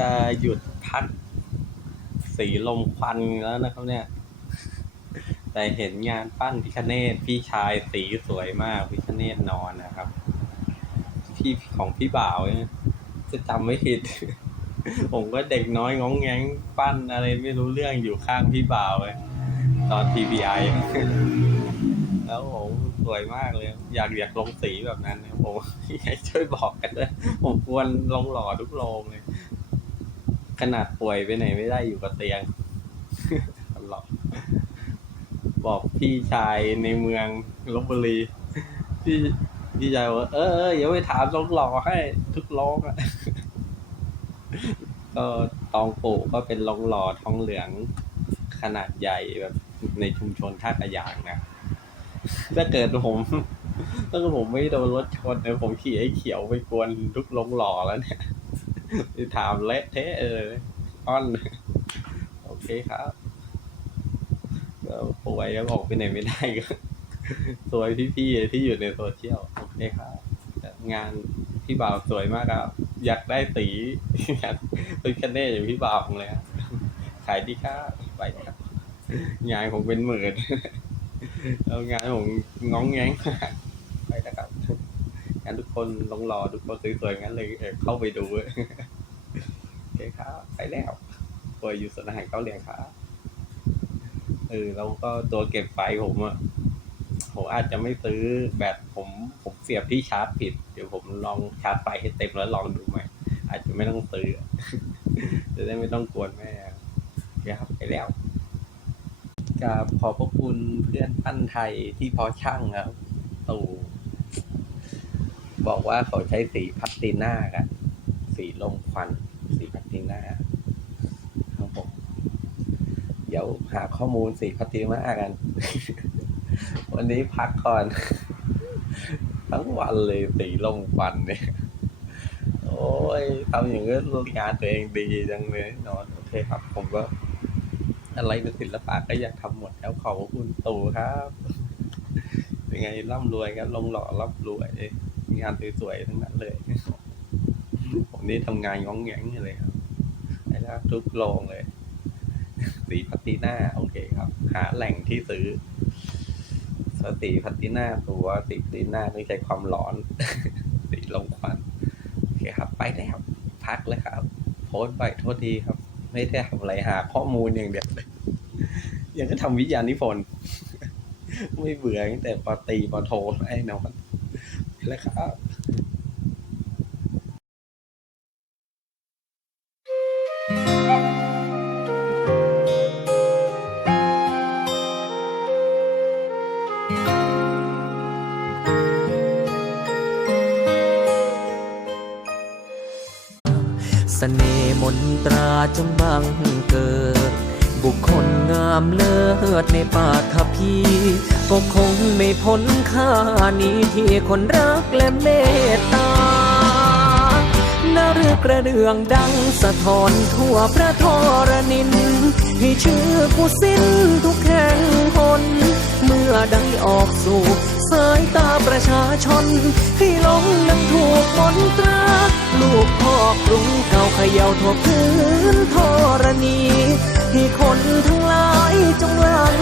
จะหยุดพักสีลมควันแล้วนะครับเนี่ย แต่เห็นงานปั้นพิคเนตพี่ชายสีสวยมากพิคเนตนอนนะครับ พี่ของพี่บ่าวเนี่ยจะจำไม่ผิด ผมก็เด็กน้อยงองแงงปั้นอะไรไม่รู้เรื่องอยู่ข้างพี่บ่าวเลยตอน TBI แล้วผมสวยมากเลย อยากอยากลงสีแบบนั้นนะผมช่วยบอกกันด้วยผมควรลงหล่อทุกโรงเลย ขนาดป่วยไปไหนไม่ได้อยู่กับเตียงตลอดบอกพี่ชายในเมืองลบบุรี พี่พี่ชายว่าเออเอออย่าไปถามลงหล่อให้ ทุกโรงอะก็ตองปู่ก็เป็นลงหล่อทองเหลืองขนาดใหญ่แบบในชุมชนท่ากระยางนะถ้าเกิดผมถ้าเกิดผมไม่โดนรถชนเนี่ยผมขี่ไอ้เขียวไปกวนทุกลงหล่อแล้วเนี่ย ถามเละเทะเอออ้อน โอเคครับก็ป่วยแล้วออกไปไหนไม่ได้ก็สวยพี่ๆที่อยู่ในโซเชียลโอเคครับงานพี่บ่าวสวยมากครับ อยากได้สีอยากเป็นคะแนนอย่างพี่บ่าวผมเลยครับขายดีครับไปครับงานผมเป็นหมื่นแล้วงานผมง้องแง้ง มากไปนะครับ งานทุกคนลงรอทุกคนสวยๆงั้นเลยเข้าไปดูโอเคครับไปแล้วป่วยอยู่สนามเกาเหลียงครับเออแล้วก็ตัวเก็บไฟผมอะผมอาจจะไม่ซื้อแบตผมผมเสียบที่ชาร์จผิด เดี๋ยวผมลองชาร์จไฟให้เต็มแล้วลองดูใหม่อาจจะไม่ต้องซื้อจะได้ไม่ต้องกวนแม่ครับไปแล้วกราบขอบพระคุณเพื่อนปั้นไทยที่พอช่างครับตู่ บอกว่าเขาใช้สีพัตติน่ากัน สีลมควัน สีพัตติน่าครับผมเดี๋ยวหาข้อมูลสีพัตติน่ากัน วันนี้พักก่อน ทั้งวันเลยสีลมควันเนี่ย โอ้ยทำอย่างนี้งานตัวเองดีจังเลยนอนโอเคครับ ผมก็อะไรเป็นศิลปะก็อยากทำหมดแล้วขอบคุณตู่ครับ ยังไงร่ำรวยครับลงหล่อร่ำรวยงานสวยๆทั้งนั้นเลยผมนี่ทำงานง้องแงงเลยครับไปแล้วทุกโรงเลย สีพัตติน่าโอเคครับ หาแหล่งที่ซื้อสีพัตติน่าตัวสีพัตติน่าต้องใช้ความร้อน สีลงควันโอเคครับ ไปแล้วพักเลยครับ โพสต์ไปโทษทีครับ ไม่ได้ทำอะไรหาข้อมูลอย่างเดียวเลยยังก็ทำวิทยานิพนธ์ ไม่เบื่อตั้งแต่ปตีปโทไอ้นอนแล้วครับเสน่ห์มนตราจงบังเกิด บุคคลงามเลิศในปาทพีก็คงไม่พ้นค่านี้ที่คนรักและเมตตานาเรือกระเดืองดังสะท้อนทั่วพระทรนิน ให้ชื่อผู้สิ้นทุกแห่งหนเมื่อได้ออกสู่สายตาประชาชน ให้หลงนังถูกมนตรา ลูกพ่อกรุงเก่าเขย่าทั่วพื้นธรณี ให้คนทั้งหลายจงหลัง